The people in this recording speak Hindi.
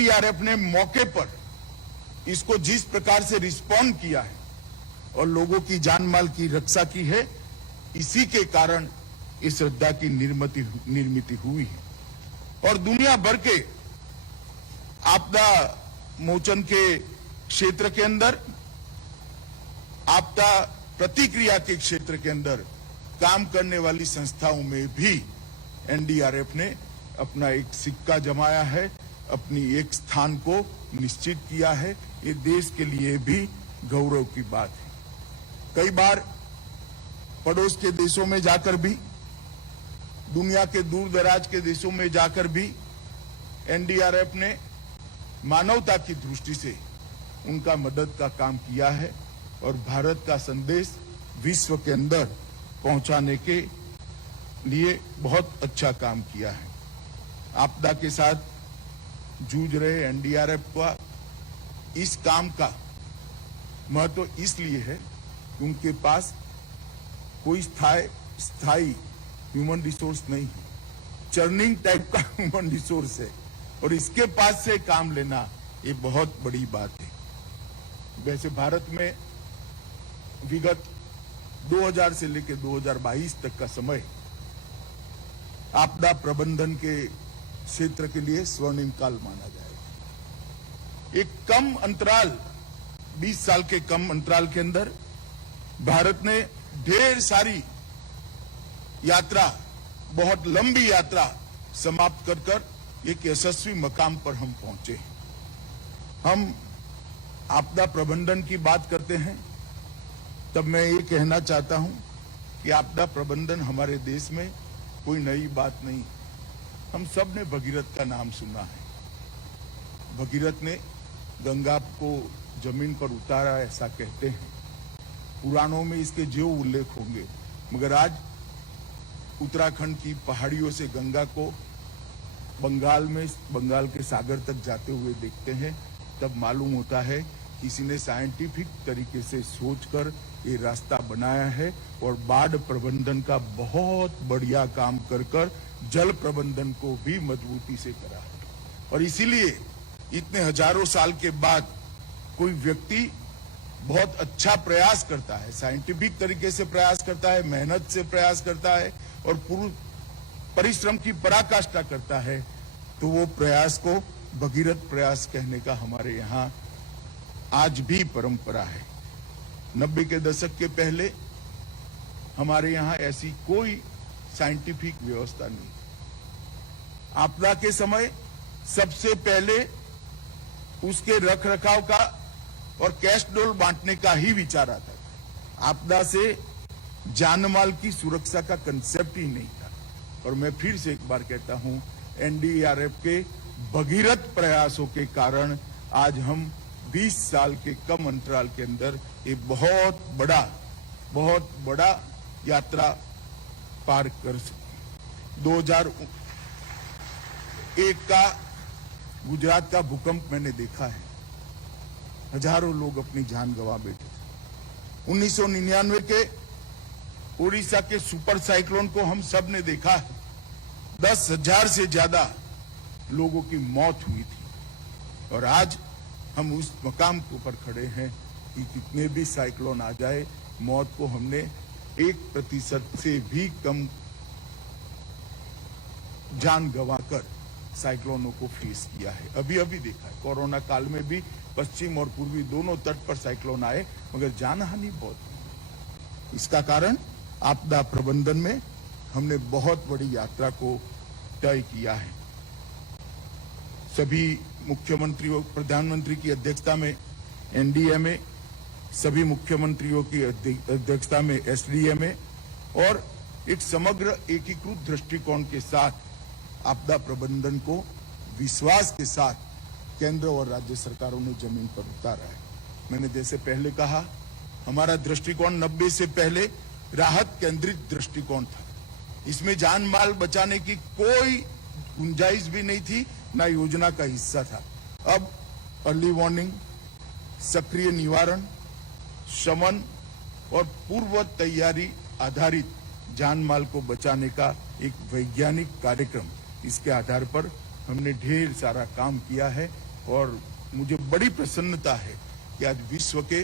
एनडीआरएफ ने मौके पर इसको जिस प्रकार से रिस्पॉन्ड किया है और लोगों की जान माल की रक्षा की है, इसी के कारण इस श्रद्धा की निर्मित हुई है। और दुनिया भर के आपदा मोचन के क्षेत्र के अंदर, आपदा प्रतिक्रिया के क्षेत्र के अंदर काम करने वाली संस्थाओं में भी एनडीआरएफ ने अपना एक सिक्का जमाया है, अपनी एक स्थान को निश्चित किया है। ये देश के लिए भी गौरव की बात है। कई बार पड़ोस के देशों में जाकर भी, दुनिया के दूर दराज के देशों में जाकर भी एनडीआरएफ ने मानवता की दृष्टि से उनका मदद का काम किया है और भारत का संदेश विश्व के अंदर पहुंचाने के लिए बहुत अच्छा काम किया है। आपदा के साथ जूझ रहे एनडीआरएफ का इस काम का महत्व इसलिए है कि उनके पास कोई स्थायी ह्यूमन रिसोर्स नहीं है, चर्निंग टाइप का ह्यूमन रिसोर्स है और इसके पास से काम लेना ये बहुत बड़ी बात है। वैसे भारत में विगत 2000 से लेकर 2022 तक का समय आपदा प्रबंधन के क्षेत्र के लिए स्वर्णिम काल माना जाएगा। एक कम अंतराल, 20 साल के कम अंतराल के अंदर भारत ने ढेर सारी यात्रा, बहुत लंबी यात्रा समाप्त कर एक यशस्वी मकाम पर हम पहुंचे। हम आपदा प्रबंधन की बात करते हैं तब मैं ये कहना चाहता हूं कि आपदा प्रबंधन हमारे देश में कोई नई बात नहीं। हम सब ने भगीरथ का नाम सुना है। भगीरथ ने गंगा को जमीन पर उतारा, ऐसा कहते हैं। पुराणों में इसके जो उल्लेख होंगे, मगर आज उत्तराखंड की पहाड़ियों से गंगा को बंगाल के सागर तक जाते हुए देखते हैं, तब मालूम होता है किसी ने साइंटिफिक तरीके से सोचकर ये रास्ता बनाया है और बाढ़ प्रबंधन का बहुत बढ़िया काम कर जल प्रबंधन को भी मजबूती से करा है। और इसीलिए इतने हजारों साल के बाद कोई व्यक्ति बहुत अच्छा प्रयास करता है, साइंटिफिक तरीके से प्रयास करता है, मेहनत से प्रयास करता है और पूर्ण परिश्रम की पराकाष्ठा करता है, तो वो प्रयास को भगीरथ प्रयास कहने का हमारे यहाँ आज भी परंपरा है। 90 के दशक के पहले हमारे यहाँ ऐसी कोई साइंटिफिक व्यवस्था नहीं। आपदा के समय सबसे पहले उसके रख रखाव का और कैश डोल बांटने का ही विचार आता था। आपदा से जानमाल की सुरक्षा का कंसेप्ट ही नहीं था। और मैं फिर से एक बार कहता हूं, एनडीआरएफ के भगीरथ प्रयासों के कारण आज हम 20 साल के कम अंतराल के अंदर एक बहुत बड़ा यात्रा पार कर सके। 2001 का गुजरात का भूकंप मैंने देखा है, हजारों लोग अपनी जान गंवा बैठे थे। 1999 के उड़ीसा के सुपर साइक्लोन को हम सब ने देखा है, 10,000 से ज्यादा लोगों की मौत हुई थी। और आज हम उस मकाम के ऊपर खड़े हैं कि कितने भी साइक्लोन आ जाए, मौत को हमने 1% से भी कम जान गंवाकर साइक्लोनों को फेस किया है। अभी देखा है, कोरोना काल में भी पश्चिम और पूर्वी दोनों तट पर साइक्लोन आए, मगर जानहानि बहुत हुई। इसका कारण आपदा प्रबंधन में हमने बहुत बड़ी यात्रा को तय किया है। सभी मुख्यमंत्रियों, प्रधानमंत्री की अध्यक्षता में एनडीएमए, सभी मुख्यमंत्रियों की अध्यक्षता में एसडीएमए और एक समग्र एकीकृत दृष्टिकोण के साथ आपदा प्रबंधन को विश्वास के साथ केंद्र और राज्य सरकारों ने जमीन पर उतारा है। मैंने जैसे पहले कहा, हमारा दृष्टिकोण 90 से पहले राहत केंद्रित दृष्टिकोण था। इसमें जान माल बचाने की कोई गुंजाइश भी नहीं थी, ना योजना का हिस्सा था। अब अर्ली वार्निंग, सक्रिय निवारण, शमन और पूर्व तैयारी आधारित जान माल को बचाने का एक वैज्ञानिक कार्यक्रम, इसके आधार पर हमने ढेर सारा काम किया है। और मुझे बड़ी प्रसन्नता है कि आज विश्व के